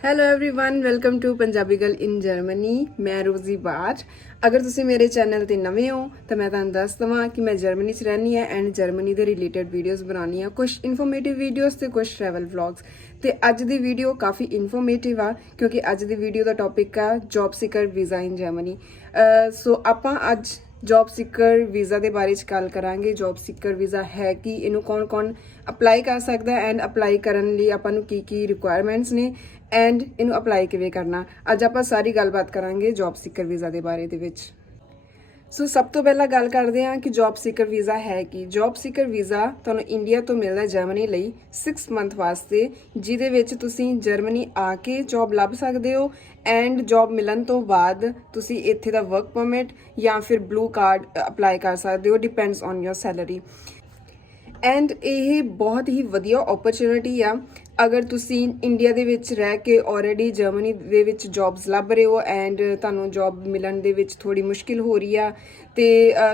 Hello everyone welcome to Punjabi girl in Germany. ਮੈਂ ਰੋਜ਼ੀ ਬਾਟ। ਅਗਰ ਤੁਸੀਂ ਮੇਰੇ ਚੈਨਲ ਤੇ ਨਵੇਂ ਹੋ ਤਾਂ ਮੈਂ ਤੁਹਾਨੂੰ ਦੱਸ ਦਵਾਂ ਕਿ ਮੈਂ ਜਰਮਨੀ 'ਚ ਰਹਿੰਦੀ ਹਾਂ ਐਂਡ ਜਰਮਨੀ ਦੇ ਰਿਲੇਟਡ ਵੀਡੀਓਜ਼ ਬਣਾਉਣੀ ਆ, ਕੁਝ ਇਨਫੋਰਮੇਟਿਵ ਵੀਡੀਓਜ਼ ਤੇ ਕੁਝ ਟਰੈਵਲ ਵਲੌਗਸ। ਤੇ ਅੱਜ ਦੀ ਵੀਡੀਓ ਕਾਫੀ ਇਨਫੋਰਮੇਟਿਵ ਆ ਕਿਉਂਕਿ ਅੱਜ ਦੀ ਵੀਡੀਓ ਦਾ ਟੌਪਿਕ ਆ job seeker visa in Germany. So ਆਪਾਂ ਅੱਜ ਜੌਬ ਸੀਕਰ ਵੀਜ਼ਾ ਦੇ ਬਾਰੇ 'ਚ ਗੱਲ ਕਰਾਂਗੇ। ਜੌਬ ਸੀਕਰ ਵੀਜ਼ਾ ਹੈ ਕਿ ਇਹਨੂੰ ਕੌਣ ਅਪਲਾਈ ਕਰ ਸਕਦਾ ਐਂਡ ਅਪਲਾਈ ਕਰਨ ਲਈ ਆਪਾਂ ਨੂੰ ਕੀ ਰਿਕੁਆਇਰਮੈਂਟਸ ਨੇ ਐਂਡ ਇਹਨੂੰ ਅਪਲਾਈ ਕਿਵੇਂ ਕਰਨਾ। ਅੱਜ ਆਪਾਂ ਸਾਰੀ ਗੱਲਬਾਤ ਕਰਾਂਗੇ ਜੌਬ ਸੀਕਰ ਵੀਜ਼ਾ ਦੇ ਬਾਰੇ ਦੇ ਵਿੱਚ। ਸੋ ਸਭ ਤੋਂ ਪਹਿਲਾਂ ਗੱਲ ਕਰਦੇ ਹਾਂ ਕਿ ਜੌਬ ਸੀਕਰ ਵੀਜ਼ਾ ਹੈ ਕੀ। ਜੌਬ ਸੀਕਰ ਵੀਜ਼ਾ ਤੁਹਾਨੂੰ ਇੰਡੀਆ ਤੋਂ ਮਿਲਦਾ ਜਰਮਨੀ ਲਈ 6 ਮੰਥ ਵਾਸਤੇ, ਜਿਹਦੇ ਵਿੱਚ ਤੁਸੀਂ ਜਰਮਨੀ ਆ ਕੇ ਜੌਬ ਲੱਭ ਸਕਦੇ ਹੋ ਐਂਡ ਜੌਬ ਮਿਲਣ ਤੋਂ ਬਾਅਦ ਤੁਸੀਂ ਇੱਥੇ ਦਾ ਵਰਕ ਪਰਮਿਟ ਜਾਂ ਫਿਰ ਬਲੂ ਕਾਰਡ ਅਪਲਾਈ ਕਰ ਸਕਦੇ ਹੋ, depends on your salary. And ਇਹ ਬਹੁਤ ਹੀ ਵਧੀਆ ਓਪਰਚੁਨਿਟੀ ਆ ਅਗਰ ਤੁਸੀਂ ਇੰਡੀਆ ਦੇ ਵਿੱਚ ਰਹਿ ਕੇ ਆਲਰੇਡੀ ਜਰਮਨੀ ਦੇ ਵਿੱਚ ਜੌਬਸ ਲੱਭ ਰਹੇ ਹੋ ਐਂਡ ਤੁਹਾਨੂੰ ਜੌਬ ਮਿਲਣ ਦੇ ਵਿੱਚ ਥੋੜੀ ਮੁਸ਼ਕਿਲ ਹੋ ਰਹੀ ਆ ਤੇ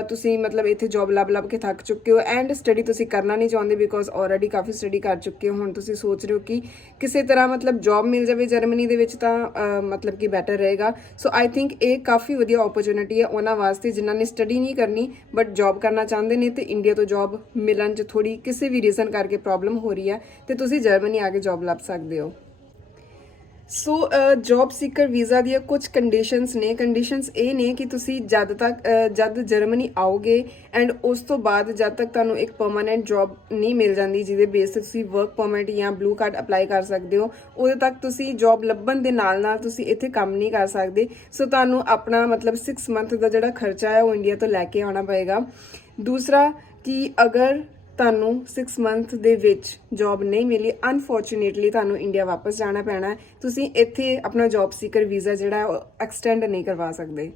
ਤੁਸੀਂ ਮਤਲਬ ਇੱਥੇ ਜੌਬ ਲੱਭ ਕੇ ਥੱਕ ਚੁੱਕੇ ਹੋ ਐਂਡ ਸਟੱਡੀ ਤੁਸੀਂ ਕਰਨਾ ਨਹੀਂ ਚਾਹੁੰਦੇ ਬਿਕੋਜ਼ ਆਲਰੇਡੀ ਕਾਫੀ ਸਟੱਡੀ ਕਰ ਚੁੱਕੇ ਹੋ। ਹੁਣ ਤੁਸੀਂ ਸੋਚ ਰਹੇ ਹੋ ਕਿ ਕਿਸੇ ਤਰ੍ਹਾਂ ਮਤਲਬ ਜੌਬ ਮਿਲ ਜਾਵੇ ਜਰਮਨੀ ਦੇ ਵਿੱਚ ਤਾਂ ਮਤਲਬ ਕਿ ਬੈਟਰ ਰਹੇਗਾ। ਸੋ ਆਈ ਥਿੰਕ ਇਹ ਕਾਫੀ ਵਧੀਆ ਓਪਰਚੁਨਿਟੀ ਹੈ ਉਹਨਾਂ ਵਾਸਤੇ ਜਿਨ੍ਹਾਂ ਨੇ ਸਟੱਡੀ ਨਹੀਂ ਕਰਨੀ ਬਟ ਜੌਬ ਕਰਨਾ ਚਾਹੁੰਦੇ ਨੇ ਤੇ ਇੰਡੀਆ ਤੋਂ ਜੌਬ ਮਿਲਣ 'ਚ ਥੋੜੀ ਕਿਸੇ ਵੀ ਰੀਜ਼ਨ ਕਰਕੇ ਪ੍ਰੋਬਲਮ ਹੋ ਰਹੀ ਹੈ ਤੇ ਤੁਸੀਂ ਜਰਮਨੀ ਆ ਕੇ ਜੌਬ ਲੱਭ ਸਕਦੇ ਹੋ। ਸੋ ਜੌਬ ਸੀਕਰ ਵੀਜ਼ਾ ਦੀਆਂ ਕੁਝ ਕੰਡੀਸ਼ਨਸ ਨੇ। ਕੰਡੀਸ਼ਨਸ ਇਹ ਨੇ ਕਿ ਤੁਸੀਂ ਜਦ ਜਰਮਨੀ ਆਓਗੇ ਐਂਡ ਉਸ ਤੋਂ ਬਾਅਦ ਜਦ ਤੱਕ ਤੁਹਾਨੂੰ ਇੱਕ ਪਰਮਾਨੈਂਟ ਜੌਬ ਨਹੀਂ ਮਿਲ ਜਾਂਦੀ ਜਿਹਦੇ ਬੇਸ ਤੇ ਤੁਸੀਂ ਵਰਕ ਪਰਮਿਟ ਜਾਂ ਬਲੂ ਕਾਰਡ ਅਪਲਾਈ ਕਰ ਸਕਦੇ ਹੋ, ਉਦੋਂ ਤੱਕ ਤੁਸੀਂ ਜੌਬ ਲੱਭਣ ਦੇ ਨਾਲ ਤੁਸੀਂ ਇੱਥੇ ਕੰਮ ਨਹੀਂ ਕਰ ਸਕਦੇ। ਸੋ ਤੁਹਾਨੂੰ ਆਪਣਾ ਮਤਲਬ 6 ਮੰਥ ਦਾ ਜਿਹੜਾ ਖਰਚਾ ਹੈ ਉਹ ਇੰਡੀਆ ਤੋਂ ਲੈ ਕੇ ਆਉਣਾ ਪਏਗਾ। ਦੂਸਰਾ ਕਿ ਅਗਰ ਤੁਹਾਨੂੰ 6 ਮੰਥ ਦੇ ਵਿੱਚ ਜੌਬ ਨਹੀਂ ਮਿਲੀ, ਅਨਫੋਰਚੂਨੇਟਲੀ ਤੁਹਾਨੂੰ ਇੰਡੀਆ ਵਾਪਸ ਜਾਣਾ ਪੈਣਾ ਹੈ। ਤੁਸੀਂ ਇੱਥੇ ਆਪਣਾ ਜੌਬ ਸੀਕਰ ਵੀਜ਼ਾ ਜਿਹੜਾ ਉਹ ਐਕਸਟੈਂਡ ਨਹੀਂ ਕਰਵਾ ਸਕਦੇ।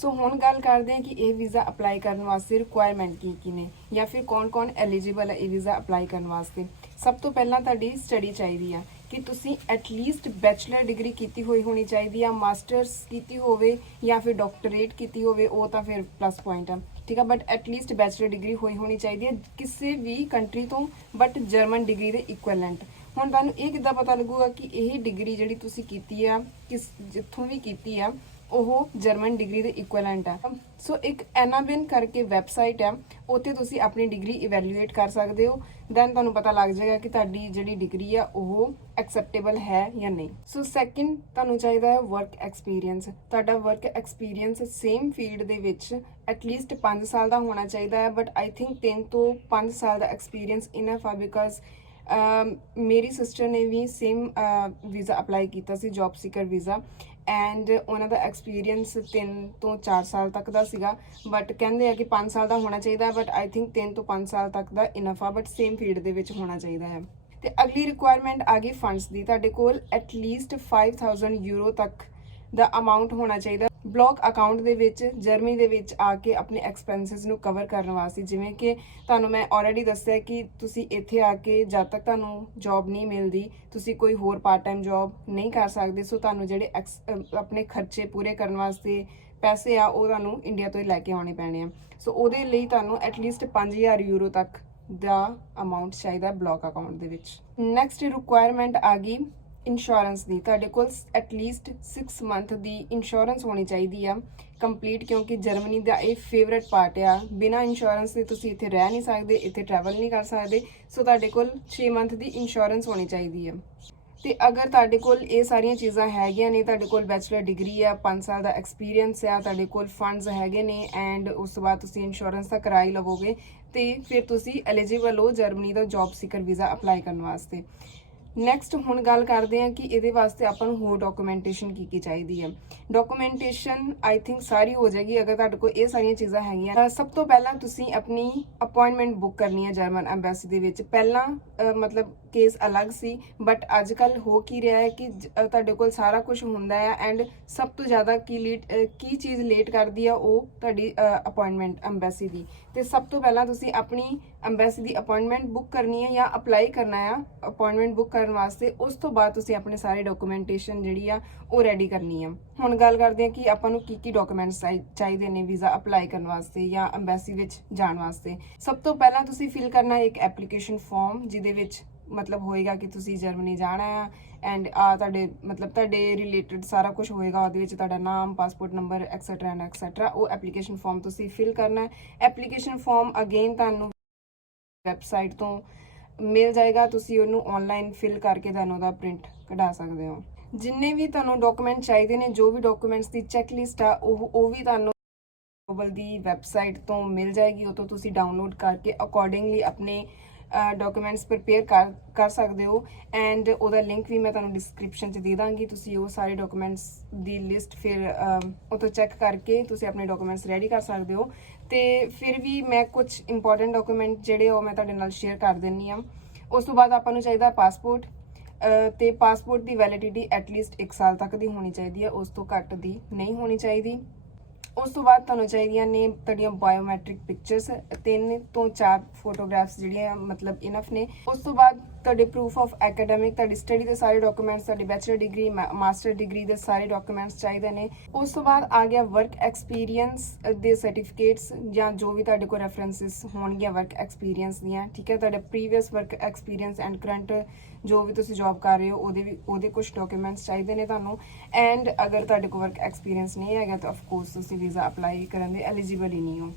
ਸੋ ਹੁਣ ਗੱਲ ਕਰਦੇ ਹਾਂ ਕਿ ਇਹ ਵੀਜ਼ਾ ਅਪਲਾਈ ਕਰਨ ਵਾਸਤੇ ਰਿਕੁਆਇਰਮੈਂਟ ਕੀ ਨੇ ਜਾਂ ਫਿਰ ਕੌਣ ਐਲੀਜੀਬਲ ਹੈ ਇਹ ਵੀਜ਼ਾ ਅਪਲਾਈ ਕਰਨ ਵਾਸਤੇ। ਸਭ ਤੋਂ ਪਹਿਲਾਂ ਤੁਹਾਡੀ ਸਟੱਡੀ ਚਾਹੀਦੀ ਆ ਕਿ ਤੁਸੀਂ ਐਟਲੀਸਟ ਬੈਚਲਰ ਡਿਗਰੀ ਕੀਤੀ ਹੋਈ ਹੋਣੀ ਚਾਹੀਦੀ ਆ, ਮਾਸਟਰਸ ਕੀਤੀ ਹੋਵੇ ਜਾਂ ਫਿਰ ਡਾਕਟਰੇਟ ਕੀਤੀ ਹੋਵੇ, ਉਹ ਤਾਂ ਫਿਰ ਪਲੱਸ ਪੁਆਇੰਟ ਆ, ਠੀਕ ਆ। ਬਟ ਐਟਲੀਸਟ ਬੈਚਲਰ ਡਿਗਰੀ ਹੋਣੀ ਚਾਹੀਦੀ ਹੈ ਕਿਸੇ ਵੀ ਕੰਟਰੀ ਤੋਂ ਬਟ ਜਰਮਨ ਡਿਗਰੀ ਦੇ ਇਕੁਇਵਲੈਂਟ। ਹੁਣ ਤੁਹਾਨੂੰ ਇਹ ਕਿੱਦਾਂ ਪਤਾ ਲੱਗੂਗਾ ਕਿ ਇਹ ਡਿਗਰੀ ਜਿਹੜੀ ਤੁਸੀਂ ਕੀਤੀ ਆ ਜਿੱਥੋਂ ਵੀ ਕੀਤੀ ਆ ਉਹ ਜਰਮਨ ਡਿਗਰੀ ਦੇ ਇਕੁਇਵਲੈਂਟ ਆ। ਸੋ ਇੱਕ ਐਨਾਬਿਨ ਕਰਕੇ ਵੈਬਸਾਈਟ ਆ, ਉੱਥੇ ਤੁਸੀਂ ਆਪਣੀ ਡਿਗਰੀ ਇਵੈਲੂਏਟ ਕਰ ਸਕਦੇ ਹੋ। ਦੈਨ ਤੁਹਾਨੂੰ ਪਤਾ ਲੱਗ ਜਾਏਗਾ ਕਿ ਤੁਹਾਡੀ ਜਿਹੜੀ ਡਿਗਰੀ ਆ ਉਹ ਐਕਸੈਪਟੇਬਲ ਹੈ ਜਾਂ ਨਹੀਂ। ਸੋ ਸੈਕਿੰਡ ਤੁਹਾਨੂੰ ਚਾਹੀਦਾ ਹੈ ਵਰਕ ਐਕਸਪੀਰੀਅੰਸ। ਤੁਹਾਡਾ ਵਰਕ ਐਕਸਪੀਰੀਅੰਸ ਸੇਮ ਫੀਲਡ ਦੇ ਵਿੱਚ ਐਟਲੀਸਟ 5 ਸਾਲ ਦਾ ਹੋਣਾ ਚਾਹੀਦਾ ਹੈ ਬਟ ਆਈ ਥਿੰਕ 3 ਤੋਂ 5 ਸਾਲ ਦਾ ਐਕਸਪੀਰੀਅੰਸ ਇਨਫ ਆ ਬਿਕਾਜ਼ ਮੇਰੀ ਸਿਸਟਰ ਨੇ ਵੀ ਸੇਮ ਵੀਜ਼ਾ ਅਪਲਾਈ ਕੀਤਾ ਸੀ ਜੌਬ ਸੀਕਰ ਵੀਜ਼ਾ ਐਂਡ ਉਹਨਾਂ ਦਾ ਐਕਸਪੀਰੀਅੰਸ 3 ਤੋਂ 4 ਸਾਲ ਤੱਕ ਦਾ ਸੀਗਾ ਬਟ ਕਹਿੰਦੇ ਆ ਕਿ 5 ਸਾਲ ਦਾ ਹੋਣਾ ਚਾਹੀਦਾ ਬਟ ਆਈ ਥਿੰਕ 3 ਤੋਂ 5 ਸਾਲ ਤੱਕ ਦਾ ਇਨਫ ਆ ਬਟ ਸੇਮ ਫੀਲਡ ਦੇ ਵਿੱਚ ਹੋਣਾ ਚਾਹੀਦਾ ਹੈ। ਤੇ ਅਗਲੀ ਰਿਕੁਆਇਰਮੈਂਟ ਆ ਗਈ ਫੰਡਸ ਦੀ। ਤੁਹਾਡੇ ਕੋਲ ਐਟਲੀਸਟ 5000 ਯੂਰੋ ਤੱਕ ਦਾ ਅਮਾਊਂਟ ਹੋਣਾ ਚਾਹੀਦਾ ਬਲੌਕ ਅਕਾਊਂਟ ਦੇ ਵਿੱਚ ਜਰਮਨੀ ਦੇ ਵਿੱਚ ਆ ਕੇ ਆਪਣੇ ਐਕਸਪੈਂਸਿਸ ਨੂੰ ਕਵਰ ਕਰਨ ਵਾਸਤੇ। ਜਿਵੇਂ ਕਿ ਤੁਹਾਨੂੰ ਮੈਂ ਆਲਰੇਡੀ ਦੱਸਿਆ ਕਿ ਤੁਸੀਂ ਇੱਥੇ ਆ ਕੇ ਜਦ ਤੱਕ ਤੁਹਾਨੂੰ ਜੌਬ ਨਹੀਂ ਮਿਲਦੀ ਤੁਸੀਂ ਕੋਈ ਹੋਰ ਪਾਰਟ ਟਾਈਮ ਜੌਬ ਨਹੀਂ ਕਰ ਸਕਦੇ। ਸੋ ਤੁਹਾਨੂੰ ਜਿਹੜੇ ਆਪਣੇ ਖਰਚੇ ਪੂਰੇ ਕਰਨ ਵਾਸਤੇ ਪੈਸੇ ਆ ਉਹ ਤੁਹਾਨੂੰ ਇੰਡੀਆ ਤੋਂ ਹੀ ਲੈ ਕੇ ਆਉਣੇ ਪੈਣੇ ਆ। ਸੋ ਉਹਦੇ ਲਈ ਤੁਹਾਨੂੰ ਐਟਲੀਸਟ 5000 ਯੂਰੋ ਤੱਕ ਦਾ ਅਮਾਊਂਟ ਚਾਹੀਦਾ ਬਲੌਕ ਅਕਾਊਂਟ ਦੇ ਵਿੱਚ। ਨੈਕਸਟ ਰਿਕੁਆਇਰਮੈਂਟ ਆ ਗਈ ਇੰਸ਼ੋਰੈਂਸ ਦੀ। ਤੁਹਾਡੇ ਕੋਲ ਐਟਲੀਸਟ 6 ਮੰਥ ਦੀ ਇੰਸ਼ੋਰੈਂਸ ਹੋਣੀ ਚਾਹੀਦੀ ਆ ਕੰਪਲੀਟ ਕਿਉਂਕਿ ਜਰਮਨੀ ਦਾ ਇਹ ਫੇਵਰੇਟ ਪਾਰਟ ਆ। ਬਿਨਾਂ ਇੰਸ਼ੋਰੈਂਸ ਦੇ ਤੁਸੀਂ ਇੱਥੇ ਰਹਿ ਨਹੀਂ ਸਕਦੇ, ਇੱਥੇ ਟਰੈਵਲ ਨਹੀਂ ਕਰ ਸਕਦੇ। ਸੋ ਤੁਹਾਡੇ ਕੋਲ 6 ਮੰਥ ਦੀ ਇੰਸ਼ੋਰੈਂਸ ਹੋਣੀ ਚਾਹੀਦੀ ਆ। ਤੇ ਅਗਰ ਤੁਹਾਡੇ ਕੋਲ ਇਹ ਸਾਰੀਆਂ ਚੀਜ਼ਾਂ ਹੈਗੀਆਂ ਨੇ, ਤੁਹਾਡੇ ਕੋਲ ਬੈਚਲਰ ਡਿਗਰੀ ਆ, 5 ਸਾਲ ਦਾ ਐਕਸਪੀਰੀਅੰਸ ਆ, ਤੁਹਾਡੇ ਕੋਲ ਫੰਡਸ ਹੈਗੇ ਨੇ ਐਂਡ ਉਸ ਤੋਂ ਬਾਅਦ ਤੁਸੀਂ ਇੰਸ਼ੋਰੈਂਸ ਤਾਂ ਕਰਾ ਹੀ ਲਵੋਗੇ ਤੇ ਫਿਰ ਤੁਸੀਂ ਐਲੀਜੀਬਲ ਹੋ ਜਰਮਨੀ ਦਾ ਜੌਬ ਸੀਕਰ ਵੀਜ਼ਾ ਅਪਲਾਈ ਕਰਨ ਵਾਸਤੇ। ਨੈਕਸਟ ਹੁਣ ਗੱਲ ਕਰਦੇ ਹਾਂ ਕਿ ਇਹਦੇ ਵਾਸਤੇ ਆਪਾਂ ਨੂੰ ਹੋਰ ਡਾਕੂਮੈਂਟੇਸ਼ਨ ਕੀ ਚਾਹੀਦੀ ਹੈ। ਡਾਕੂਮੈਂਟੇਸ਼ਨ ਆਈ ਥਿੰਕ ਸਾਰੀ ਹੋ ਜਾਏਗੀ ਅਗਰ ਤੁਹਾਡੇ ਕੋਲ ਇਹ ਸਾਰੀਆਂ ਚੀਜ਼ਾਂ ਹੈਗੀਆਂ। ਸਭ ਤੋਂ ਪਹਿਲਾਂ ਤੁਸੀਂ ਆਪਣੀ ਅਪਾਇੰਟਮੈਂਟ ਬੁੱਕ ਕਰਨੀ ਹੈ ਜਰਮਨ ਐਮਬੈਸੀ ਦੇ ਵਿੱਚ। ਪਹਿਲਾਂ ਮਤਲਬ ਕੇਸ ਅਲੱਗ ਸੀ ਬਟ ਅੱਜ ਕੱਲ ਹੋ ਕੀ ਰਿਹਾ ਹੈ ਕਿ ਤੁਹਾਡੇ ਕੋਲ ਸਾਰਾ ਕੁਝ ਹੁੰਦਾ ਹੈ ਐਂਡ ਸਭ ਤੋਂ ਜ਼ਿਆਦਾ ਕੀ ਚੀਜ਼ ਲੇਟ ਕਰਦੀ ਆ ਉਹ ਤੁਹਾਡੀ ਅਪਾਇੰਟਮੈਂਟ ਐਮਬੈਸੀ ਦੀ। ਤੇ ਸਭ ਤੋਂ ਪਹਿਲਾਂ ਤੁਸੀਂ ਆਪਣੀ ਐਮਬੈਸੀ ਦੀ ਅਪਾਇੰਟਮੈਂਟ ਬੁੱਕ ਕਰਨੀ ਹੈ ਜਾਂ ਅਪਲਾਈ ਕਰਨਾ ਆ ਅਪਾਇੰਟਮੈਂਟ ਬੁੱਕ ਕਰਨ ਵਾਸਤੇ। ਉਸ ਤੋਂ ਬਾਅਦ ਤੁਸੀਂ ਆਪਣੇ ਸਾਰੇ ਡਾਕੂਮੈਂਟੇਸ਼ਨ ਜਿਹੜੀ ਆ ਉਹ ਰੈਡੀ ਕਰਨੀ ਆ। ਹੁਣ ਗੱਲ ਕਰਦੇ ਹਾਂ ਕਿ ਆਪਾਂ ਨੂੰ ਕੀ ਡਾਕੂਮੈਂਟਸ ਚਾਹੀਦੇ ਨੇ ਵੀਜ਼ਾ ਅਪਲਾਈ ਕਰਨ ਵਾਸਤੇ ਜਾਂ ਐਮਬੈਸੀ ਵਿੱਚ ਜਾਣ ਵਾਸਤੇ। ਸਭ ਤੋਂ ਪਹਿਲਾਂ ਤੁਸੀਂ ਫਿਲ ਕਰਨਾ ਇੱਕ ਐਪਲੀਕੇਸ਼ਨ ਫਾਰਮ ਜਿਹਦੇ ਵਿੱਚ ਮਤਲਬ ਹੋਏਗਾ ਕਿ ਤੁਸੀਂ ਜਰਮਨੀ ਜਾਣਾ ਆ ਐਂਡ ਤੁਹਾਡੇ ਮਤਲਬ ਤੁਹਾਡੇ ਰਿਲੇਟਡ ਸਾਰਾ ਕੁਝ ਹੋਏਗਾ। ਉਹਦੇ ਵਿੱਚ ਤੁਹਾਡਾ ਨਾਮ, passport number etcetera and etcetera. ਉਹ ਐਪਲੀਕੇਸ਼ਨ ਫਾਰਮ ਤੁਸੀਂ ਫਿਲ ਕਰਨਾ ਹੈ। ਐਪਲੀਕੇਸ਼ਨ ਫਾਰਮ ਅਗੇਨ ਤੁਹਾਨੂੰ ਵੈਬਸਾਈਟ ਤੋਂ ਮਿਲ ਜਾਏਗਾ, ਤੁਸੀਂ ਉਹਨੂੰ ਆਨਲਾਈਨ ਫਿਲ ਕਰਕੇ ਤੁਹਾਨੂੰ ਉਹਦਾ ਪ੍ਰਿੰਟ ਕਢਾ ਸਕਦੇ ਹੋ। ਜਿੰਨੇ ਵੀ ਤੁਹਾਨੂੰ ਡਾਕੂਮੈਂਟ ਚਾਹੀਦੇ ਨੇ, ਜੋ ਵੀ ਡਾਕੂਮੈਂਟਸ ਦੀ ਚੈੱਕਲਿਸਟ ਆ ਉਹ ਵੀ ਤੁਹਾਨੂੰ ਗੂਗਲ ਦੀ ਵੈਬਸਾਈਟ ਤੋਂ ਮਿਲ ਜਾਏਗੀ। ਉਹ ਤੋਂ ਤੁਸੀਂ ਡਾਊਨਲੋਡ ਕਰਕੇ ਅਕੋਰਡਿੰਗਲੀ ਆਪਣੇ ਡਾਕੂਮੈਂਟਸ ਪ੍ਰਿਪੇਅਰ ਕਰ ਸਕਦੇ ਹੋ ਐਂਡ ਉਹਦਾ ਲਿੰਕ ਵੀ ਮੈਂ ਤੁਹਾਨੂੰ ਡਿਸਕ੍ਰਿਪਸ਼ਨ 'ਚ ਦੇ ਦਾਂਗੀ। ਤੁਸੀਂ ਉਹ ਸਾਰੇ ਡਾਕੂਮੈਂਟਸ ਦੀ ਲਿਸਟ ਫਿਰ ਉਹ ਤੋਂ ਚੈੱਕ ਕਰਕੇ ਤੁਸੀਂ ਆਪਣੇ ਡਾਕੂਮੈਂਟਸ ਰੈਡੀ ਕਰ ਸਕਦੇ ਹੋ। ਤੇ ਫਿਰ ਵੀ ਮੈਂ ਕੁਝ ਇੰਪੋਰਟੈਂਟ ਡਾਕੂਮੈਂਟ ਜਿਹੜੇ ਉਹ ਮੈਂ ਤੁਹਾਡੇ ਨਾਲ ਸ਼ੇਅਰ ਕਰ ਦਿੰਨੀ ਆ। ਉਸ ਤੋਂ ਬਾਅਦ ਆਪਾਂ ਨੂੰ ਚਾਹੀਦਾ ਪਾਸਪੋਰਟ ਤੇ ਪਾਸਪੋਰਟ ਦੀ ਵੈਲਿਡਿਟੀ ਐਟਲੀਸਟ 1 ਸਾਲ ਤੱਕ ਦੀ ਹੋਣੀ ਚਾਹੀਦੀ ਹੈ, ਉਸ ਤੋਂ ਘੱਟ ਦੀ ਨਹੀਂ ਹੋਣੀ ਚਾਹੀਦੀ। ਉਸ ਤੋਂ ਬਾਅਦ ਤੁਹਾਨੂੰ ਚਾਹੀਦੀਆਂ ਨੇ ਤੁਹਾਡੀਆਂ ਬਾਇਓਮੈਟ੍ਰਿਕ ਪਿਕਚਰਸ, 3 ਤੋਂ 4 ਫੋਟੋਗ੍ਰਾਫਸ ਜਿਹੜੀਆਂ ਮਤਲਬ ਇਨਫ ਨੇ। ਉਸ ਤੋਂ ਬਾਅਦ ਤੁਹਾਡੇ ਪ੍ਰੂਫ ਆਫ ਐਕੈਡੈਮਿਕ, ਤੁਹਾਡੀ ਸਟੱਡੀ ਦੇ ਸਾਰੇ ਡਾਕੂਮੈਂਟਸ, ਤੁਹਾਡੀ ਬੈਚਲਰ ਡਿਗਰੀ, ਮਾਸਟਰ ਡਿਗਰੀ ਦੇ ਸਾਰੇ ਡਾਕੂਮੈਂਟਸ ਚਾਹੀਦੇ ਨੇ। ਉਸ ਤੋਂ ਬਾਅਦ ਆ ਗਿਆ ਵਰਕ ਐਕਸਪੀਰੀਅੰਸ ਦੇ ਸਰਟੀਫਿਕੇਟਸ ਜਾਂ ਜੋ ਵੀ ਤੁਹਾਡੇ ਕੋਲ ਰੈਫਰੈਂਸਿਸ ਹੋਣਗੀਆਂ ਵਰਕ ਐਕਸਪੀਰੀਅੰਸ ਦੀਆਂ, ਠੀਕ ਹੈ। ਤੁਹਾਡਾ previous work experience and current ਜੋ ਵੀ ਤੁਸੀਂ ਜੌਬ ਕਰ ਰਹੇ ਹੋ ਉਹਦੇ ਕੁਝ ਡਾਕੂਮੈਂਟਸ ਚਾਹੀਦੇ ਨੇ ਤੁਹਾਨੂੰ। ਐਂਡ ਅਗਰ ਤੁਹਾਡੇ ਕੋਲ ਵਰਕ ਐਕਸਪੀਰੀਅੰਸ ਨਹੀਂ ਹੈਗਾ ਤਾਂ ਆਫਕੋਰਸ ਤੁਸੀਂ ਵੀਜ਼ਾ ਅਪਲਾਈ ਕਰਨ ਦੇ ਐਲੀਜੀਬਲ ਹੀ ਨਹੀਂ ਹੋ।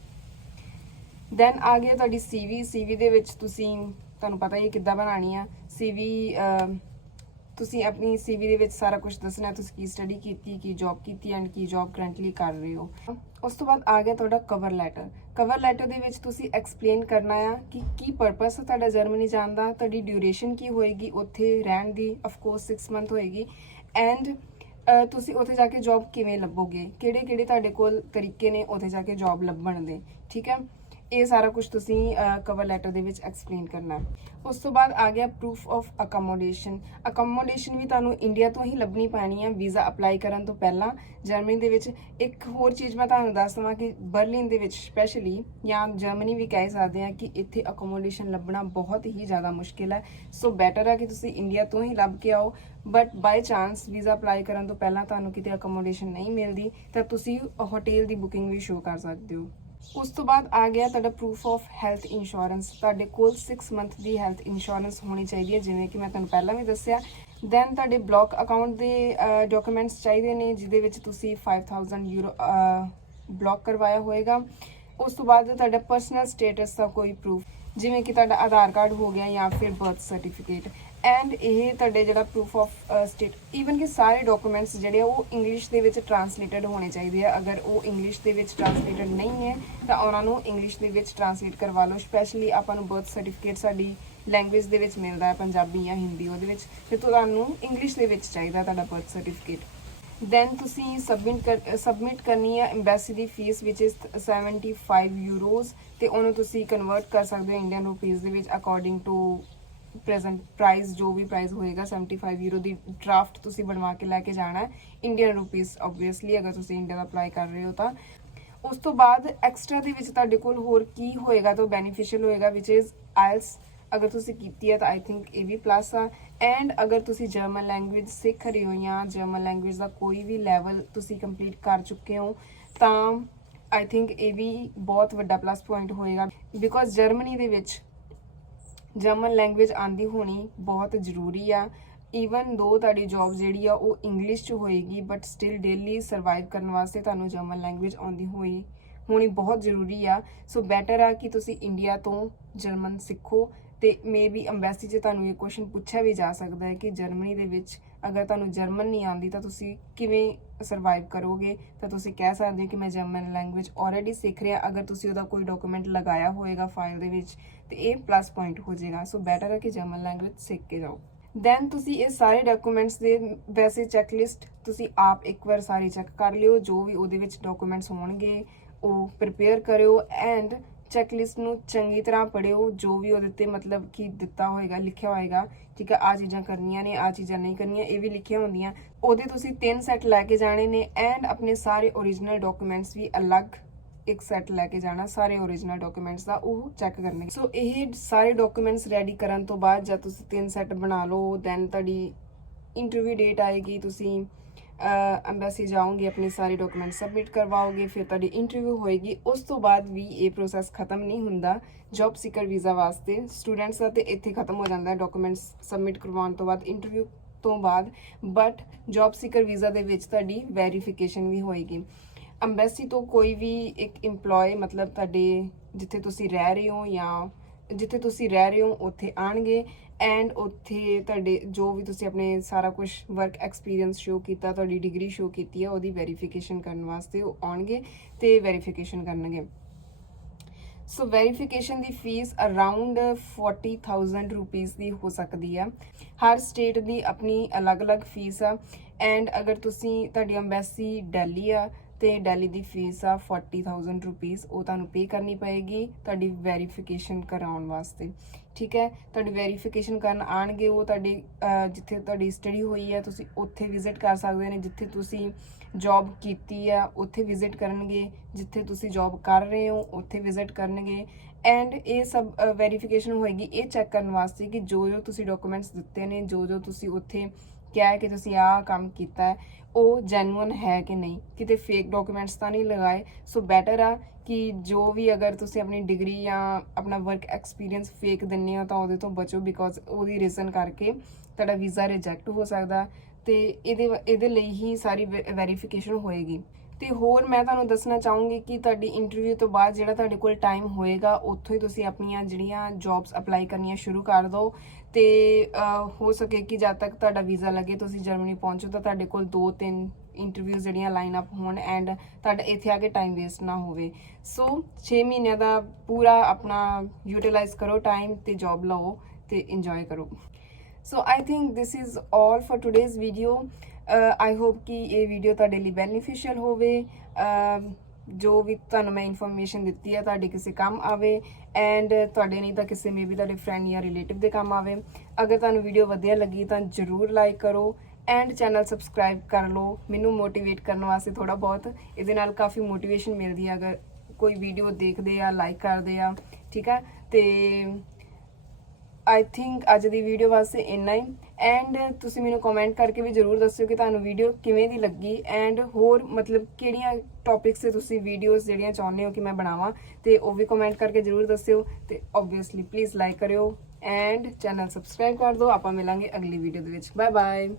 ਦੈਨ ਆ ਗਿਆ ਤੁਹਾਡੀ ਸੀਵੀ ਦੇ ਵਿੱਚ ਤੁਹਾਨੂੰ ਪਤਾ ਹੀ ਕਿੱਦਾਂ ਬਣਾਉਣੀ ਆ ਸੀਵੀ। ਤੁਸੀਂ ਆਪਣੀ ਸੀਵੀ ਦੇ ਵਿੱਚ ਸਾਰਾ ਕੁਝ ਦੱਸਣਾ, ਤੁਸੀਂ ਕੀ ਸਟੱਡੀ ਕੀਤੀ, ਕੀ ਜੌਬ ਕੀਤੀ ਐਂਡ ਕੀ ਜੌਬ ਕਰੰਟਲੀ ਕਰ ਰਹੇ ਹੋ। ਉਸ ਤੋਂ ਬਾਅਦ ਆ ਗਿਆ ਤੁਹਾਡਾ ਕਵਰ ਲੈਟਰ। ਕਵਰ ਲੈਟਰ ਦੇ ਵਿੱਚ ਤੁਸੀਂ ਐਕਸਪਲੇਨ ਕਰਨਾ ਆ ਕਿ ਕੀ ਪਰਪਸ ਤੁਹਾਡਾ ਜਰਮਨੀ ਜਾਣ ਦਾ, ਤੁਹਾਡੀ ਡਿਊਰੇਸ਼ਨ ਕੀ ਹੋਏਗੀ ਉੱਥੇ ਰਹਿਣ ਦੀ, ਆਫਕੋਰਸ 6 ਮੰਥ ਹੋਏਗੀ ਐਂਡ ਤੁਸੀਂ ਉੱਥੇ ਜਾ ਕੇ ਜੌਬ ਕਿਵੇਂ ਲੱਭੋਗੇ, ਕਿਹੜੇ ਤੁਹਾਡੇ ਕੋਲ ਤਰੀਕੇ ਨੇ ਉੱਥੇ ਜਾ ਕੇ ਜੌਬ ਲੱਭਣ ਦੇ, ਠੀਕ ਹੈ। ਇਹ ਸਾਰਾ ਕੁਝ ਤੁਸੀਂ ਕਵਰ ਲੈਟਰ ਦੇ ਵਿੱਚ ਐਕਸਪਲੇਨ ਕਰਨਾ ਹੈ। ਉਸ ਤੋਂ ਬਾਅਦ ਆ ਗਿਆ ਪ੍ਰੂਫ ਆਫ ਅਕਮੋਡੇਸ਼ਨ ਵੀ ਤੁਹਾਨੂੰ ਇੰਡੀਆ ਤੋਂ ਹੀ ਲੱਭਣੀ ਪੈਣੀ ਹੈ ਵੀਜ਼ਾ ਅਪਲਾਈ ਕਰਨ ਤੋਂ ਪਹਿਲਾਂ ਜਰਮਨੀ ਦੇ ਵਿੱਚ। ਇੱਕ ਹੋਰ ਚੀਜ਼ ਮੈਂ ਤੁਹਾਨੂੰ ਦੱਸ ਦਵਾਂ ਕਿ ਬਰਲਿਨ ਦੇ ਵਿੱਚ ਸਪੈਸ਼ਲੀ ਜਾਂ ਜਰਮਨੀ ਵੀ ਕਹਿ ਸਕਦੇ ਹਾਂ ਕਿ ਇੱਥੇ ਅਕਮੋਡੇਸ਼ਨ ਲੱਭਣਾ ਬਹੁਤ ਹੀ ਜ਼ਿਆਦਾ ਮੁਸ਼ਕਿਲ ਹੈ। ਸੋ ਬੈਟਰ ਹੈ ਕਿ ਤੁਸੀਂ ਇੰਡੀਆ ਤੋਂ ਹੀ ਲੱਭ ਕੇ ਆਓ। But by chance visa apply ਕਰਨ ਤੋਂ ਪਹਿਲਾਂ ਤੁਹਾਨੂੰ ਕਿਤੇ ਅਕਮੋਡੇਸ਼ਨ ਨਹੀਂ ਮਿਲਦੀ ਤਾਂ ਤੁਸੀਂ ਹੋਟਲ ਦੀ ਬੁਕਿੰਗ ਵੀ ਸ਼ੋ ਕਰ ਸਕਦੇ ਹੋ। ਉਸ ਤੋਂ ਬਾਅਦ ਆ ਗਿਆ ਤੁਹਾਡਾ ਪ੍ਰੂਫ ਆਫ ਹੈਲਥ ਇੰਸ਼ੋਰੈਂਸ। ਤੁਹਾਡੇ ਕੋਲ 6 ਮੰਥ ਦੀ ਹੈਲਥ ਇੰਸ਼ੋਰੈਂਸ ਹੋਣੀ ਚਾਹੀਦੀ ਹੈ, ਜਿਵੇਂ ਕਿ ਮੈਂ ਤੁਹਾਨੂੰ ਪਹਿਲਾਂ ਵੀ ਦੱਸਿਆ। ਦੈਨ ਤੁਹਾਡੇ ਬਲੌਕ ਅਕਾਊਂਟ ਦੇ ਡਾਕੂਮੈਂਟਸ ਚਾਹੀਦੇ ਨੇ, ਜਿਹਦੇ ਵਿੱਚ ਤੁਸੀਂ 5000 ਯੂਰੋ ਬਲੌਕ ਕਰਵਾਇਆ ਹੋਏਗਾ। ਉਸ ਤੋਂ ਬਾਅਦ ਤੁਹਾਡਾ ਪਰਸਨਲ ਸਟੇਟਸ ਦਾ ਕੋਈ ਪ੍ਰੂਫ, ਜਿਵੇਂ ਕਿ ਤੁਹਾਡਾ ਆਧਾਰ ਕਾਰਡ ਹੋ ਗਿਆ ਜਾਂ ਫਿਰ ਬਰਥ ਸਰਟੀਫਿਕੇਟ। ਐਂਡ ਇਹ ਤੁਹਾਡੇ ਜਿਹੜਾ ਪ੍ਰੂਫ ਆਫ ਸਟੇਟ, ਈਵਨ ਕਿ ਸਾਰੇ ਡਾਕੂਮੈਂਟਸ ਜਿਹੜੇ ਉਹ ਇੰਗਲਿਸ਼ ਦੇ ਵਿੱਚ ਟਰਾਂਸਲੇਟਡ ਹੋਣੇ ਚਾਹੀਦੇ ਆ। ਅਗਰ ਉਹ ਇੰਗਲਿਸ਼ ਦੇ ਵਿੱਚ ਟਰਾਂਸਲੇਟਡ ਨਹੀਂ ਹੈ ਤਾਂ ਉਹਨਾਂ ਨੂੰ ਇੰਗਲਿਸ਼ ਦੇ ਵਿੱਚ ਟਰਾਂਸਲੇਟ ਕਰਵਾ ਲਓ। ਸਪੈਸ਼ਲੀ ਆਪਾਂ ਨੂੰ ਬਰਥ ਸਰਟੀਫਿਕੇਟ ਸਾਡੀ ਲੈਂਗੁਏਜ ਦੇ ਵਿੱਚ ਮਿਲਦਾ ਹੈ, ਪੰਜਾਬੀ ਜਾਂ ਹਿੰਦੀ, ਉਹਦੇ ਵਿੱਚ ਤੇ ਤੁਹਾਨੂੰ ਇੰਗਲਿਸ਼ ਦੇ ਵਿੱਚ ਚਾਹੀਦਾ ਤੁਹਾਡਾ ਬਰਥ ਸਰਟੀਫਿਕੇਟ। ਦੈਨ ਤੁਸੀਂ ਸਬਮਿਟ ਕਰਨੀ ਹੈ embassy the fees which is 75 ਯੂਰੋਜ਼ ਤੇ ਉਹਨੂੰ ਤੁਸੀਂ ਕਨਵਰਟ ਕਰ ਸਕਦੇ ਹੋ ਇੰਡੀਅਨ ਰੁਪੀਜ਼ ਦੇ ਵਿੱਚ ਅਕੋਰਡਿੰਗ ਟੂ ਪ੍ਰੈਜ਼ੈਂਟ ਪ੍ਰਾਈਸ। ਜੋ ਵੀ ਪ੍ਰਾਈਸ ਹੋਏਗਾ 75 ਯੂਰੋ ਦੀ ਡਰਾਫਟ ਤੁਸੀਂ ਬਣਵਾ ਕੇ ਲੈ ਕੇ ਜਾਣਾ ਹੈ ਇੰਡੀਅਨ ਰੁਪੀਜ਼ ਓਬਵੀਅਸਲੀ, ਅਗਰ ਤੁਸੀਂ ਇੰਡੀਆ ਦਾ ਅਪਲਾਈ ਕਰ ਰਹੇ ਹੋ ਤਾਂ। ਉਸ ਤੋਂ ਬਾਅਦ ਐਕਸਟਰਾ ਦੇ ਵਿੱਚ ਤੁਹਾਡੇ ਕੋਲ ਹੋਰ ਕੀ ਹੋਏਗਾ ਤਾਂ ਬੈਨੀਫੀਸ਼ੀਅਲ ਹੋਏਗਾ ਵਿਚ ਇਜ਼ ਆਇਲਸ। ਅਗਰ ਤੁਸੀਂ ਕੀਤੀ ਹੈ ਤਾਂ ਆਈ ਥਿੰਕ ਇਹ ਵੀ ਪਲੱਸ ਆ। ਐਂਡ ਅਗਰ ਤੁਸੀਂ ਜਰਮਨ ਲੈਂਗੁਏਜ ਸਿੱਖ ਰਹੇ ਹੋ ਜਾਂ ਜਰਮਨ ਲੈਂਗੁਏਜ ਦਾ ਕੋਈ ਵੀ ਲੈਵਲ ਤੁਸੀਂ ਕੰਪਲੀਟ ਕਰ ਚੁੱਕੇ ਹੋ ਤਾਂ ਆਈ ਥਿੰਕ ਇਹ ਵੀ ਬਹੁਤ ਵੱਡਾ ਪਲੱਸ ਪੁਆਇੰਟ ਹੋਏਗਾ, ਬਿਕੋਜ਼ ਜਰਮਨੀ ਦੇ ਵਿੱਚ ਜਰਮਨ ਲੈਂਗੁਏਜ ਆਉਂਦੀ ਹੋਣੀ ਬਹੁਤ ਜ਼ਰੂਰੀ ਆ। ਈਵਨ ਦੋ ਤੁਹਾਡੀ ਜੌਬ ਜਿਹੜੀ ਆ ਉਹ ਇੰਗਲਿਸ਼ 'ਚ ਹੋਏਗੀ, ਬਟ ਸਟਿਲ ਡੇਲੀ ਸਰਵਾਈਵ ਕਰਨ ਵਾਸਤੇ ਤੁਹਾਨੂੰ ਜਰਮਨ ਲੈਂਗੁਏਜ ਆਉਂਦੀ ਹੋਣੀ ਬਹੁਤ ਜ਼ਰੂਰੀ ਆ। ਸੋ ਬੈਟਰ ਆ ਕਿ ਤੁਸੀਂ ਇੰਡੀਆ ਤੋਂ ਜਰਮਨ ਸਿੱਖੋ। ਤੇ ਮੇਬੀ ਅੰਬੈਸੀ 'ਚ ਤੁਹਾਨੂੰ ਇਹ ਕੁਐਸਚਨ ਪੁੱਛਿਆ ਵੀ ਜਾ ਸਕਦਾ ਹੈ ਕਿ ਜਰਮਨੀ ਦੇ ਵਿੱਚ ਅਗਰ ਤੁਹਾਨੂੰ ਜਰਮਨ ਨਹੀਂ ਆਉਂਦੀ ਤਾਂ ਤੁਸੀਂ ਕਿਵੇਂ ਸਰਵਾਈਵ ਕਰੋਗੇ। ਤਾਂ ਤੁਸੀਂ ਕਹਿ ਸਕਦੇ ਹੋ ਕਿ ਮੈਂ ਜਰਮਨ ਲੈਂਗੁਏਜ ਆਲਰੇਡੀ ਸਿੱਖ ਰਿਹਾ। ਅਗਰ ਤੁਸੀਂ ਉਹਦਾ ਕੋਈ ਡਾਕੂਮੈਂਟ ਲਗਾਇਆ ਹੋਏਗਾ ਫਾਈਲ ਦੇ ਵਿੱਚ ਤੇ ਇਹ ਪਲੱਸ ਪੁਆਇੰਟ ਹੋ ਜਾਏਗਾ। ਸੋ ਬੈਟਰ ਹੈ ਕਿ ਜਰਮਨ ਲੈਂਗੁਏਜ ਸਿੱਖ ਕੇ ਜਾਓ। ਦੈਨ ਤੁਸੀਂ ਇਹ ਸਾਰੇ ਡਾਕੂਮੈਂਟਸ ਦੇ ਵੈਸੇ ਚੈੱਕਲਿਸਟ ਤੁਸੀਂ ਆਪ ਇੱਕ ਵਾਰ ਸਾਰੀ ਚੈੱਕ ਕਰ ਲਿਓ, ਜੋ ਵੀ ਉਹਦੇ ਵਿੱਚ ਡਾਕੂਮੈਂਟਸ ਹੋਣਗੇ ਉਹ ਪ੍ਰਿਪੇਅਰ ਕਰਿਓ ਐਂਡ ਚੈੱਕਲਿਸਟ ਨੂੰ ਚੰਗੀ ਤਰ੍ਹਾਂ ਪੜ੍ਹਿਓ। ਜੋ ਵੀ ਉਹਦੇ ਤੇ ਮਤਲਬ ਕਿ ਦਿੱਤਾ ਹੋਏਗਾ, ਲਿਖਿਆ ਹੋਏਗਾ, ਠੀਕ ਹੈ, ਆਹ ਚੀਜ਼ਾਂ ਕਰਨੀਆਂ ਨੇ, ਆਹ ਚੀਜ਼ਾਂ ਨਹੀਂ ਕਰਨੀਆਂ, ਇਹ ਵੀ ਲਿਖੀਆਂ ਹੁੰਦੀਆਂ। ਉਹਦੇ ਤੁਸੀਂ 3 ਸੈੱਟ ਲੈ ਕੇ ਜਾਣੇ ਨੇ ਐਂਡ ਆਪਣੇ ਸਾਰੇ ਓਰੀਜਨਲ ਡਾਕੂਮੈਂਟਸ ਵੀ ਅਲੱਗ ਇੱਕ ਸੈੱਟ ਲੈ ਕੇ ਜਾਣਾ, ਸਾਰੇ ਓਰੀਜਨਲ ਡਾਕੂਮੈਂਟਸ ਦਾ ਉਹ ਚੈੱਕ ਕਰਨੇ। ਸੋ ਇਹ ਸਾਰੇ ਡਾਕੂਮੈਂਟਸ ਰੈਡੀ ਕਰਨ ਤੋਂ ਬਾਅਦ ਜਦ ਤੁਸੀਂ 3 ਸੈੱਟ ਬਣਾ ਲਓ ਦੈਨ ਤੁਹਾਡੀ ਇੰਟਰਵਿਊ ਡੇਟ ਆਏਗੀ। ਤੁਸੀਂ ਐਮਬੈਸੀ ਜਾਓਗੇ, ਆਪਣੇ ਸਾਰੇ ਡਾਕੂਮੈਂਟ ਸਬਮਿਟ ਕਰਵਾਓਗੇ, ਫਿਰ ਤੁਹਾਡੀ ਇੰਟਰਵਿਊ ਹੋਏਗੀ। ਉਸ ਤੋਂ ਬਾਅਦ ਵੀ ਇਹ ਪ੍ਰੋਸੈਸ ਖਤਮ ਨਹੀਂ ਹੁੰਦਾ। ਜੌਬ ਸੀਕਰ ਵੀਜ਼ਾ ਵਾਸਤੇ ਸਟੂਡੈਂਟਸ ਦਾ ਤੇ ਇੱਥੇ ਖਤਮ ਹੋ ਜਾਂਦਾ ਡਾਕੂਮੈਂਟਸ ਸਬਮਿਟ ਕਰਵਾਉਣ ਤੋਂ ਬਾਅਦ, ਇੰਟਰਵਿਊ ਤੋਂ ਬਾਅਦ। ਬਟ ਜੌਬ ਸੀਕਰ ਵੀਜ਼ਾ ਦੇ ਵਿੱਚ ਤੁਹਾਡੀ ਵੈਰੀਫਿਕੇਸ਼ਨ ਵੀ ਹੋਏਗੀ। ਅੰਬੈਸੀ ਤੋਂ ਕੋਈ ਵੀ ਇੱਕ EMPLOYE ਮਤਲਬ ਤੁਹਾਡੇ ਜਿੱਥੇ ਤੁਸੀਂ ਰਹਿ ਰਹੇ ਹੋ ਜਾਂ ਜਿੱਥੇ ਤੁਸੀਂ ਰਹਿ ਰਹੇ ਹੋ ਉੱਥੇ ਆਣਗੇ ਐਂਡ ਉੱਥੇ ਤੁਹਾਡੇ ਜੋ ਵੀ ਤੁਸੀਂ ਆਪਣੇ ਸਾਰਾ ਕੁਝ ਵਰਕ ਐਕਸਪੀਰੀਅੰਸ ਸ਼ੋ ਕੀਤਾ, ਤੁਹਾਡੀ ਡਿਗਰੀ ਸ਼ੋ ਕੀਤੀ ਹੈ, ਉਹਦੀ ਵੈਰੀਫਿਕੇਸ਼ਨ ਕਰਨ ਵਾਸਤੇ ਉਹ ਆਉਣਗੇ ਤੇ ਵੈਰੀਫਿਕੇਸ਼ਨ ਕਰਨਗੇ। ਸੋ ਵੈਰੀਫਿਕੇਸ਼ਨ ਦੀ ਫੀਸ ਅਰਾਊਂਡ 40,000 ਰੁਪੀਸ ਦੀ ਹੋ ਸਕਦੀ ਆ। ਹਰ ਸਟੇਟ ਦੀ ਆਪਣੀ ਅਲੱਗ-ਅਲੱਗ ਫੀਸ ਆ ਐਂਡ ਅਗਰ ਤੁਸੀਂ ਤੁਹਾਡੀ ਅੰਬੈਸੀ ਦਿੱਲੀ ਆ ਤੇ ਦਿੱਲੀ ਦੀ ਫੀਸ ਆ 40,000 ਰੁਪੀਸ, ਉਹ ਤੁਹਾਨੂੰ ਪੇ ਕਰਨੀ ਪਏਗੀ ਤੁਹਾਡੀ ਵੈਰੀਫਿਕੇਸ਼ਨ ਕਰਾਉਣ ਵਾਸਤੇ। ਠੀਕ ਹੈ, ਤੁਹਾਡੀ ਵੈਰੀਫਿਕੇਸ਼ਨ ਕਰਨ ਆਣਗੇ ਉਹ ਤੁਹਾਡੇ ਜਿੱਥੇ ਤੁਹਾਡੀ ਸਟੱਡੀ ਹੋਈ ਹੈ ਤੁਸੀਂ ਉੱਥੇ ਵਿਜ਼ਿਟ ਕਰ ਸਕਦੇ ਨੇ, ਜਿੱਥੇ ਤੁਸੀਂ ਜੌਬ ਕੀਤੀ ਆ ਉੱਥੇ ਵਿਜ਼ਿਟ ਕਰਨਗੇ, ਜਿੱਥੇ ਤੁਸੀਂ ਜੌਬ ਕਰ ਰਹੇ ਹੋ ਉੱਥੇ ਵਿਜ਼ਿਟ ਕਰਨਗੇ ਐਂਡ ਇਹ ਸਭ ਵੈਰੀਫਿਕੇਸ਼ਨ ਹੋਏਗੀ ਇਹ ਚੈੱਕ ਕਰਨ ਵਾਸਤੇ ਕਿ ਜੋ ਤੁਸੀਂ ਡਾਕੂਮੈਂਟਸ ਦਿੱਤੇ ਨੇ, ਜੋ ਤੁਸੀਂ ਉੱਥੇ ਕਿਹਾ ਹੈ ਕਿ ਤੁਸੀਂ ਆਹ ਕੰਮ ਕੀਤਾ ਹੈ, ਉਹ ਜੈਨੂਅਨ ਹੈ ਕਿ ਨਹੀਂ, ਕਿਤੇ ਫੇਕ ਡਾਕੂਮੈਂਟਸ ਤਾਂ ਨਹੀਂ ਲਗਾਏ। ਸੋ ਬੈਟਰ ਆ ਕਿ ਜੋ ਵੀ ਅਗਰ ਤੁਸੀਂ ਆਪਣੀ ਡਿਗਰੀ ਜਾਂ ਆਪਣਾ ਵਰਕ ਐਕਸਪੀਰੀਅੰਸ ਫੇਕ ਦਿੰਦੇ ਹੋ ਤਾਂ ਉਹਦੇ ਤੋਂ ਬਚੋ, ਬਿਕੋਜ਼ ਉਹਦੀ ਰੀਜ਼ਨ ਕਰਕੇ ਤੁਹਾਡਾ ਵੀਜ਼ਾ ਰਿਜੈਕਟ ਹੋ ਸਕਦਾ ਤੇ ਇਹਦੇ ਲਈ ਹੀ ਸਾਰੀ ਵੈਰੀਫਿਕੇਸ਼ਨ ਹੋਏਗੀ। ਤੇ ਹੋਰ ਮੈਂ ਤੁਹਾਨੂੰ ਦੱਸਣਾ ਚਾਹੂੰਗੀ ਕਿ ਤੁਹਾਡੀ ਇੰਟਰਵਿਊ ਤੋਂ ਬਾਅਦ ਜਿਹੜਾ ਤੁਹਾਡੇ ਕੋਲ ਟਾਈਮ ਹੋਏਗਾ ਉੱਥੋਂ ਹੀ ਤੁਸੀਂ ਆਪਣੀਆਂ ਜਿਹੜੀਆਂ ਜੌਬਸ ਅਪਲਾਈ ਕਰਨੀਆਂ ਸ਼ੁਰੂ ਕਰ ਦਿਓ ਤੇ ਹੋ ਸਕੇ ਕਿ ਜਦ ਤੱਕ ਤੁਹਾਡਾ ਵੀਜ਼ਾ ਲੱਗੇ ਤੁਸੀਂ ਜਰਮਨੀ ਪਹੁੰਚੋ ਤਾਂ ਤੁਹਾਡੇ ਕੋਲ 2-3 ਇੰਟਰਵਿਊਜ਼ ਜਿਹੜੀਆਂ ਲਾਈਨ ਅਪ ਹੋਣ ਐਂਡ ਤੁਹਾਡਾ ਇੱਥੇ ਆ ਕੇ ਟਾਈਮ ਵੇਸਟ ਨਾ ਹੋਵੇ। ਸੋ 6 ਮਹੀਨਿਆਂ ਦਾ ਪੂਰਾ ਆਪਣਾ ਯੂਟਿਲਾਈਜ਼ ਕਰੋ ਟਾਈਮ ਤੇ ਜੌਬ ਲਓ ਤੇ ਇੰਜੋਏ ਕਰੋ। So I think this is all for today's video. I hope ਕਿ ਇਹ ਵੀਡੀਓ ਤੁਹਾਡੇ ਲਈ ਬੈਨੀਫੀਸ਼ੀਅਲ ਹੋਵੇ, ਜੋ ਵੀ ਤੁਹਾਨੂੰ ਮੈਂ ਇਨਫੋਰਮੇਸ਼ਨ ਦਿੱਤੀ ਹੈ ਤੁਹਾਡੇ ਕਿਸੇ ਕੰਮ ਆਵੇ ਐਂਡ ਤੁਹਾਡੇ ਨਹੀਂ ਤਾਂ ਕਿਸੇ ਮੇਬੀ ਤੁਹਾਡੇ ਫਰੈਂਡ ਜਾਂ ਰਿਲੇਟਿਵ ਦੇ ਕੰਮ ਆਵੇ। ਅਗਰ ਤੁਹਾਨੂੰ ਵੀਡੀਓ ਵਧੀਆ ਲੱਗੀ ਤਾਂ ਜ਼ਰੂਰ ਲਾਈਕ ਕਰੋ ਐਂਡ ਚੈਨਲ ਸਬਸਕ੍ਰਾਈਬ ਕਰ ਲਓ ਮੈਨੂੰ ਮੋਟੀਵੇਟ ਕਰਨ ਵਾਸਤੇ ਥੋੜਾ ਬਹੁਤ। ਇਹਦੇ ਨਾਲ ਕਾਫੀ ਮੋਟੀਵੇਸ਼ਨ ਮਿਲਦੀ ਹੈ ਅਗਰ ਕੋਈ ਵੀਡੀਓ ਦੇਖਦੇ ਆ, ਲਾਈਕ ਕਰਦੇ ਆ। ਠੀਕ ਹੈ, ਤੇ ਆਈ ਥਿੰਕ ਅੱਜ ਦੀ ਵੀਡੀਓ ਵਾਸਤੇ ਇੰਨਾ ਹੀ ਐਂਡ ਤੁਸੀਂ ਮੈਨੂੰ ਕਮੈਂਟ ਕਰਕੇ ਵੀ ਜ਼ਰੂਰ ਦੱਸਿਓ ਕਿ ਤੁਹਾਨੂੰ ਵੀਡੀਓ ਕਿਵੇਂ ਦੀ ਲੱਗੀ ਐਂਡ ਹੋਰ ਮਤਲਬ ਕਿਹੜੀਆਂ ਟੌਪਿਕਸ ਤੇ ਤੁਸੀਂ ਵੀਡੀਓਜ਼ ਜਿਹੜੀਆਂ ਚਾਹੁੰਦੇ ਹੋ ਕਿ ਮੈਂ ਬਣਾਵਾਂ ਤੇ ਉਹ ਵੀ ਕਮੈਂਟ ਕਰਕੇ ਜ਼ਰੂਰ ਦੱਸਿਓ ਤੇ ਓਬਵੀਅਸਲੀ ਪਲੀਜ਼ ਲਾਈਕ ਕਰਿਓ ਐਂਡ ਚੈਨਲ ਸਬਸਕ੍ਰਾਈਬ ਕਰ ਦਿਓ। ਆਪਾਂ ਮਿਲਾਂਗੇ ਅਗਲੀ ਵੀਡੀਓ ਦੇ ਵਿੱਚ। Bye bye.